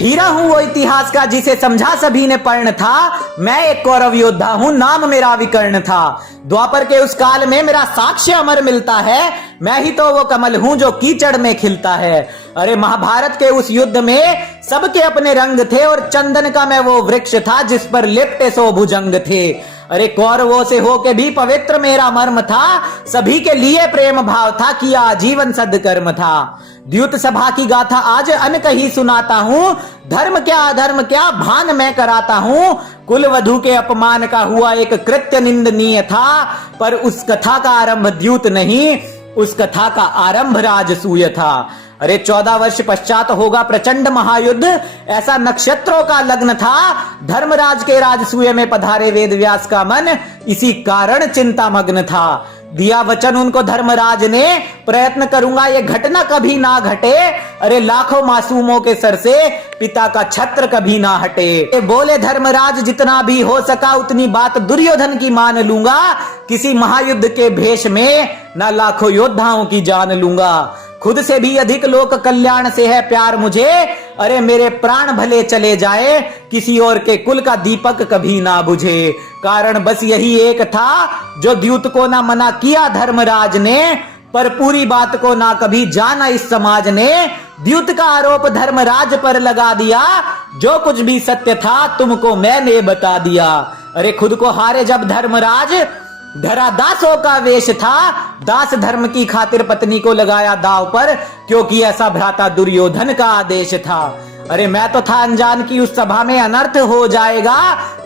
हीरा हूं वो इतिहास का जिसे समझा सभी ने पर्ण था। मैं एक कौरव योद्धा हूं, नाम मेरा विकर्ण था। द्वापर के उस काल में मेरा साक्ष्य अमर मिलता है। मैं ही तो वो कमल हूं जो कीचड़ में खिलता है। अरे महाभारत के उस युद्ध में सबके अपने रंग थे और चंदन का मैं वो वृक्ष था जिस पर लिपटे सो भुजंग थे। अरे कौरवों से होके भी पवित्र मेरा मर्म था। सभी के लिए प्रेम भाव था, किया जीवन सदकर्म था। द्युत सभा की गाथा आज अनकही सुनाता हूँ। धर्म क्या अधर्म क्या भान मैं कराता हूँ। कुल वधु के अपमान का हुआ एक कृत्य निंदनीय था, पर उस कथा का आरंभ द्युत नहीं, उस कथा का आरंभ राजसूय था। अरे 14 वर्ष पश्चात होगा प्रचंड महायुद्ध, ऐसा नक्षत्रों का लग्न था। धर्मराज के राजसूय में पधारे वेदव्यास का मन इसी कारण चिंता मग्न था। दिया वचन उनको धर्मराज ने, प्रयत्न करूंगा ये घटना कभी ना घटे। अरे लाखों मासूमों के सर से पिता का छत्र कभी ना हटे। बोले धर्मराज जितना भी हो सका उतनी बात दुर्योधन की मान लूंगा। किसी महायुद्ध के भेष में ना लाखों योद्धाओं की जान लूंगा। खुद से भी अधिक लोक कल्याण से है प्यार मुझे। अरे मेरे प्राण भले चले जाए, किसी और के कुल का दीपक कभी ना बुझे। कारण बस यही एक था जो द्युत को ना मना किया धर्मराज ने, पर पूरी बात को ना कभी जाना इस समाज ने। द्युत का आरोप धर्मराज पर लगा दिया, जो कुछ भी सत्य था तुमको मैंने बता दिया। अरे खुद को हारे जब धर्मराज, धरा दासों का वेश था। दास धर्म की खातिर पत्नी को लगाया दाव पर, क्योंकि ऐसा भ्राता दुर्योधन का आदेश था। अरे मैं तो था अनजान की उस सभा में अनर्थ हो जाएगा।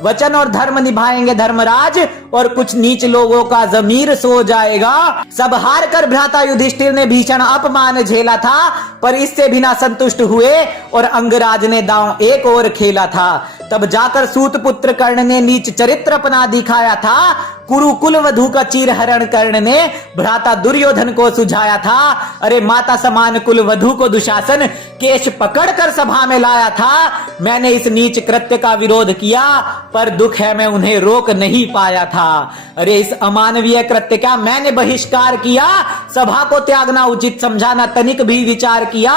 वचन और धर्म निभाएंगे धर्मराज और कुछ नीच लोगों का जमीर सो जाएगा। सब हार कर भ्राता युधिष्ठिर ने भीषण अपमान झेला था, पर इससे भी ना संतुष्ट हुए और अंगराज ने दांव एक और खेला था। तब जाकर सूत पुत्र कर्ण ने नीच चरित्र अपना दिखाया था। कुरु कुल वधु का चीर हरण कर्ण ने भ्राता दुर्योधन को सुझाया था। अरे माता समान कुल वधु को दुशासन केश पकड़कर सभा में लाया था। मैंने इस नीच कृत्य का विरोध किया, पर दुख है मैं उन्हें रोक नहीं पाया था। अरे इस अमानवीय कृत्य का मैंने बहिष्कार किया। सभा को त्यागना उचित समझा, न तनिक भी विचार किया।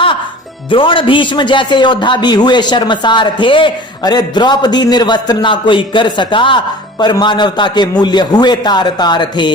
द्रोण भीष्म जैसे योद्धा भी हुए शर्मसार थे। अरे द्रौपदी निर्वस्त्र ना कोई कर सका, पर मानवता के मूल्य हुए तार तार थे।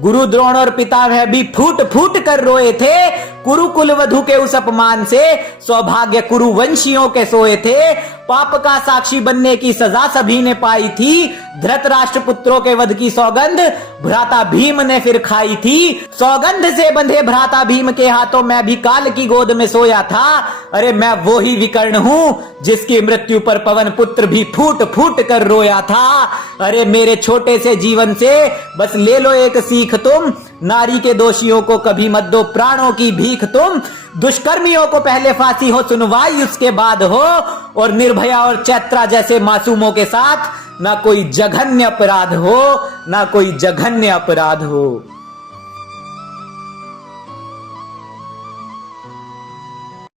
गुरु द्रोण और पितामह भी फूट फूट कर रोए थे। कुरु कुल वधु के उस अपमान से सौभाग्य कुरु वंशियों के सोए थे। पाप का साक्षी बनने की सजा सभी ने पाई थी। धृतराष्ट्र पुत्रों के वध की सौगंध भ्राता भीम ने फिर खाई थी। सौगंध से बंधे भ्राता भीम के हाथों मैं भी काल की गोद में सोया था। अरे मैं वो ही विकर्ण हूँ जिसकी मृत्यु पर पवन पुत्र भी फूट फूट कर रोया था। अरे मेरे छोटे से जीवन से बस ले लो एक सीख तुम, नारी के दोषियों को कभी मत दो प्राणों की भीख तुम। दुष्कर्मियों को पहले फांसी हो सुनवाई उसके बाद हो, और निर्भया और चैत्रा जैसे मासूमों के साथ ना कोई जघन्य अपराध हो, ना कोई जघन्य अपराध हो।